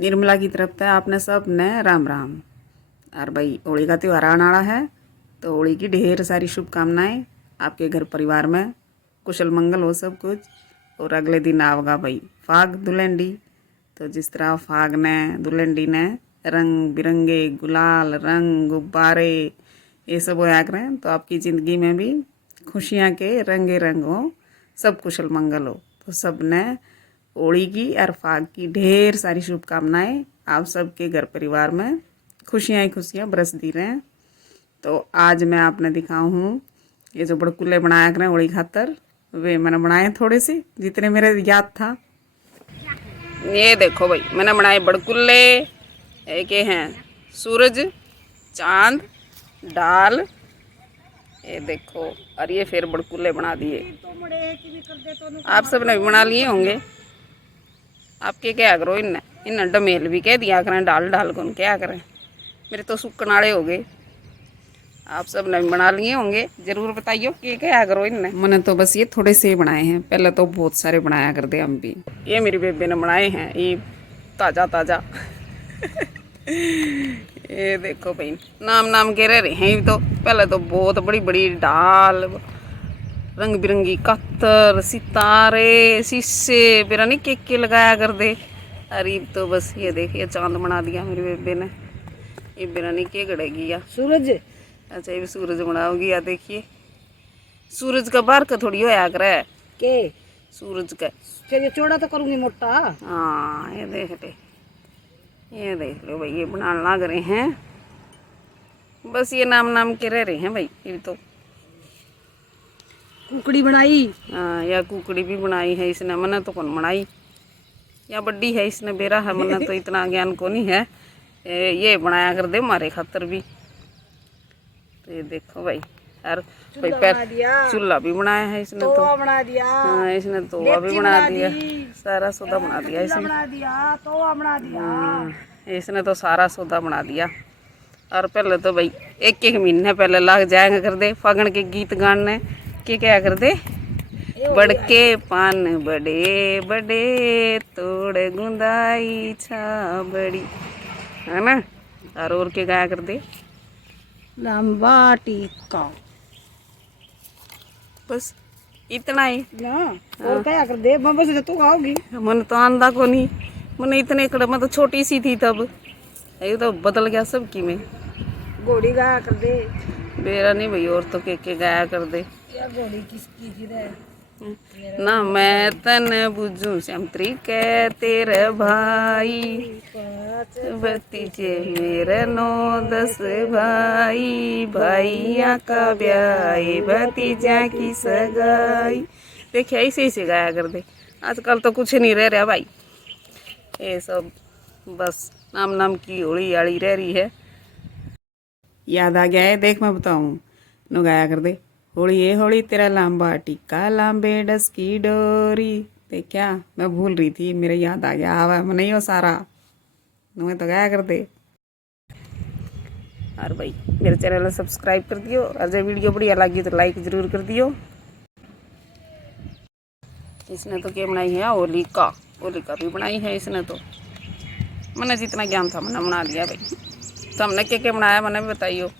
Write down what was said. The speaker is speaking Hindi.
निर्मला की तरफ से आपने सब ने राम राम। और भाई होली का त्यौहार आने वाला है, तो होली की ढेर सारी शुभकामनाएं। आपके घर परिवार में कुशल मंगल हो सब कुछ। और अगले दिन आवेगा भाई फाग दुलंडी। तो जिस तरह फाग ने दुलंडी ने रंग बिरंगे गुलाल रंग गुब्बारे ये सब होया करें, तो आपकी ज़िंदगी में भी खुशियाँ के रंगे रंग हो, सब कुशल मंगल हो। तो सब ने होली की और फाग की ढेर सारी शुभकामनाएं। आप सबके घर परिवार में खुशियाँ ही खुशियाँ बरस दी रहे हैं। तो आज मैं आपने दिखाऊँ हूँ ये जो बड़कुल्ले बनाया करें होली खातर, वे मैंने बनाए थोड़े से जितने मेरे याद था। ये देखो भाई मैंने बनाए बड़कुल्ले। एक ये हैं सूरज चांद डाल, ये देखो। और ये फिर बड़कुल्ले बना दिए। आप सब ने भी बना लिए होंगे। आपके क्या करो इन डमेल भी कह दिया करें, डाल डाल को क्या करें। मेरे तो सुकनाड़े हो गए। आप सब ने भी बना लिए होंगे, जरूर बताइए कि क्या करो इनने। मैंने तो बस ये थोड़े से बनाए हैं, पहले तो बहुत सारे बनाया करते हम भी। ये मेरी बेबे ने बनाए हैं, ये ताज़ा ताज़ा ये देखो भाई नाम नाम के रह रहे हैं। ये तो पहले तो बहुत बड़ी बड़ी डाल, रंग बिरंगी कत्तर सितारे शीशे बिरानी के लगाया कर दे। अरे तो बस ये देखिए चांद बना दिया मेरी बेबे ने। ये बिरानी के गड़ेगी या सूरज। अच्छा ये भी सूरज बनाओगी या देखिए। सूरज का बार का थोड़ी होया कर के सूरज का ये चौड़ा तो करूंगी मोटा। हाँ ये देख लो भाई ये बनाने लग रहे हैं। बस ये नाम नाम के रह रहे हैं भाई। ये तो कुकड़ी बनाई। हाँ या कुकड़ी भी बनाई है इसने, मैंने तो कौन बनाई या बड्डी है इसने बेरा है, मैंने तो इतना ज्ञान को नहीं है। ये बनाया कर दे हमारे खातर भी। तो ये देखो भाई और भाई पैर चूल्हा भी बनाया है इसने, तो बना दिया। हाँ इसने तोवा भी बना दिया, सारा सौदा बना दिया इसने। इसने तो सारा सौदा बना दिया। और पहले तो भाई एक एक महीने पहले लग जाएंगे कर दे फागण के गीत गाने के क्या कर दे। बड़के पान बड़े बड़े तोड़ गुंदाई छा बड़ी, है ना। और के गाया कर दे लंबा टीका। बस इतना ही ना। और क्या कर दे बस तू आओगी। मन तो आंदा को नहीं, मन इतने कड़ मैं तो छोटी सी थी तब। ये तो बदल गया सब की में। घोड़ी गाया कर दे बेरा नहीं भाई, और तो के गाया कर दे। या घोड़ी किसकी थी रे ना मैं तन बुझू श्यामत्री के तेरे भाई भतीजे मेरे 9-10 भाई, भाइया का ब्याह भतीजा की सगाई। देखिए ऐसे ऐसे गाया कर दे। आजकल तो कुछ नहीं रह रहा भाई, ये सब बस नाम नाम की होली आड़ी रह रही है। याद आ गया है, देख मैं बताऊं नु गाया कर दे। होली ये होली तेरा लांबा टिक्का लांबे डस की डोरी। देख क्या मैं भूल रही थी, मेरे याद आ गया। आवा मैं नहीं हो सारा नुए तो गाया कर दे। और भाई मेरे चैनल को सब्सक्राइब कर दियो, और जब वीडियो बढ़िया लगी तो लाइक जरूर कर दियो। इसने तो क्या बनाई है होली का भी बनाई है इसने तो। मैंने जितना ज्ञान था मैंने बना लिया भाई। तो हमने क्या क्या बनाया मैंने भी बताइयो।